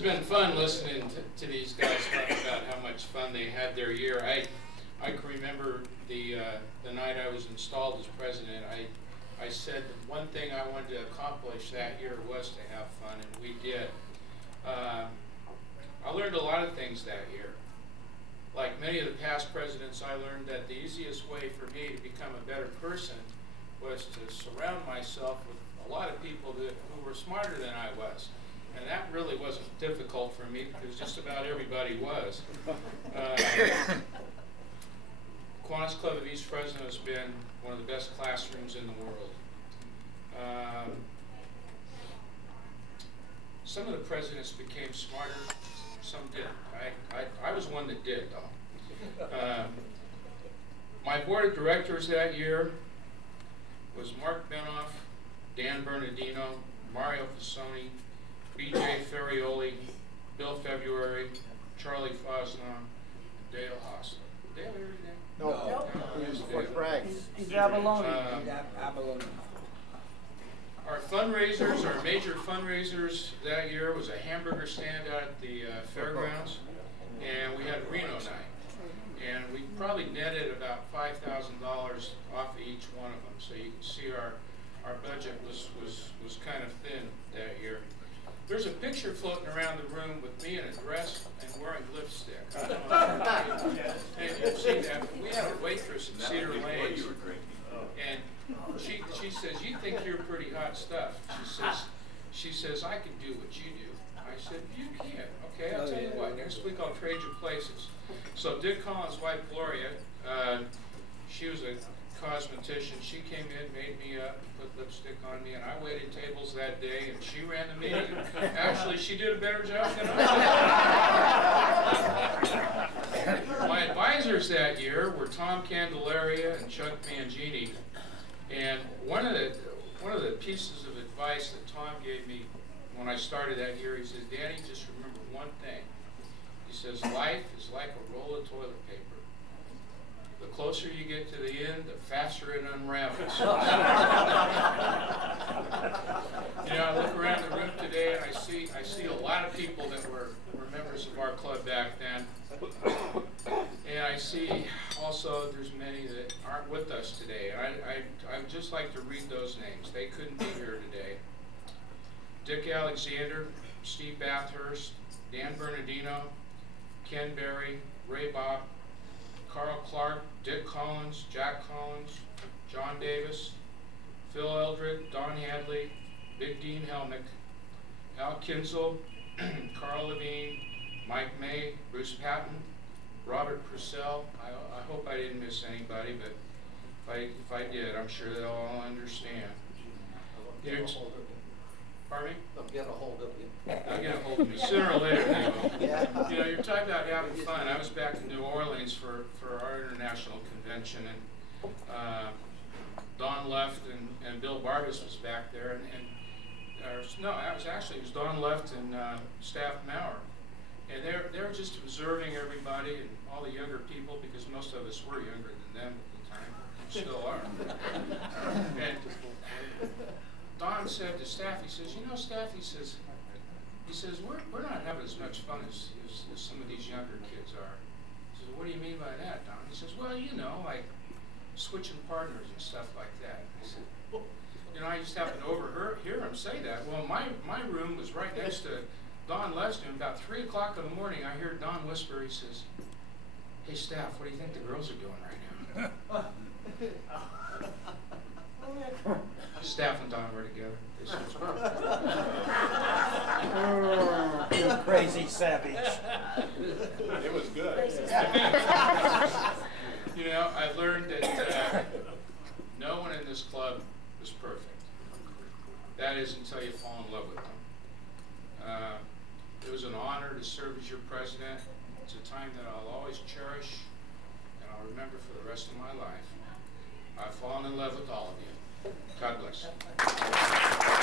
been fun listening to these guys talk about how much fun they had their year. I can remember the night I was installed as president. I said that one thing I wanted to accomplish that year was to have fun, and we did. I learned a lot of things that year. Like many of the past presidents, I learned that the easiest way for me to become a better person was to surround myself with a lot of people who were smarter than I was. And that really wasn't difficult for me because just about everybody was. Kiwanis Club of East Fresno has been one of the best classrooms in the world. Some of the presidents became smarter, some didn't. I was one that did, though. My board of directors that year was Mark Benoff, Dan Bernardino, Mario Fasoni, B.J. Ferrioli, Bill February, Charlie Fosnon, and Dale Hostler. Dale here today? No. He's Fort Bragg. He's Abalone. Our fundraisers, our major fundraisers that year was a hamburger stand out at the fairgrounds, and we had a Reno night. And we probably netted about $5,000 off of each one of them. So you can see our budget was kind of thin that year. There's a picture floating around the room with me in a dress and wearing lipstick. I don't know if you've seen that. We had a waitress at Cedar Lane, and she says, "You think you're pretty hot stuff." She says, "I can do what you do." I said, "You can." Okay, I'll tell you what. Next week I'll trade you places. So Dick Collins' wife Gloria, she was a cosmetician. She came in, made me up, put lipstick on me, and I waited tables that day, and she ran the meeting. Actually, she did a better job than I did. My advisors that year were Tom Candelaria and Chuck Mangini, and one of the pieces of advice that Tom gave me when I started that year, he says, "Danny, just remember one thing." He says, "Life is like a roll of toilet paper. The closer you get to the end, the faster it unravels." You know, I look around the room today and I see a lot of people that were members of our club back then. And I see also there's many that aren't with us today. I'd just like to read those names. They couldn't be here today. Dick Alexander, Steve Bathurst, Dan Bernardino, Ken Berry, Ray Bob, Carl Clark, Dick Collins, Jack Collins, John Davis, Phil Eldred, Don Hadley, Big Dean Helmick, Al Kinzel, Carl Levine, Mike May, Bruce Patton, Robert Purcell. I hope I didn't miss anybody, but if I did, I'm sure they'll all understand. Pardon me? They'll get a hold of you. They'll get a hold of me. Sooner or later they will. Yeah. You know, you're talking about having fun. I was back in New Orleans for our international convention, and Don left, and Bill Barbas was back there, it was Don left and Staff Maurer. And they were just observing everybody and all the younger people, because most of us were younger than them at the time, and still are. And Don said to Staff, he says, "You know, Staff," he says, we're not having as much fun as some of these younger kids are." He says, "What do you mean by that, Don?" He says, "Well, you know, like switching partners and stuff like that." I said, "You know, I just happened to overhear him say that." Well, my room was right next to Don Lev's room. About 3 o'clock in the morning, I heard Don whisper. He says, "Hey, Staff, what do you think the girls are doing right now?" Staff and Don were together. You crazy savage. It was good. You know, I learned that no one in this club is perfect. That is until you fall in love with them. It was an honor to serve as your president. It's a time that I'll always cherish and I'll remember for the rest of my life. I've fallen in love with all of you. God bless.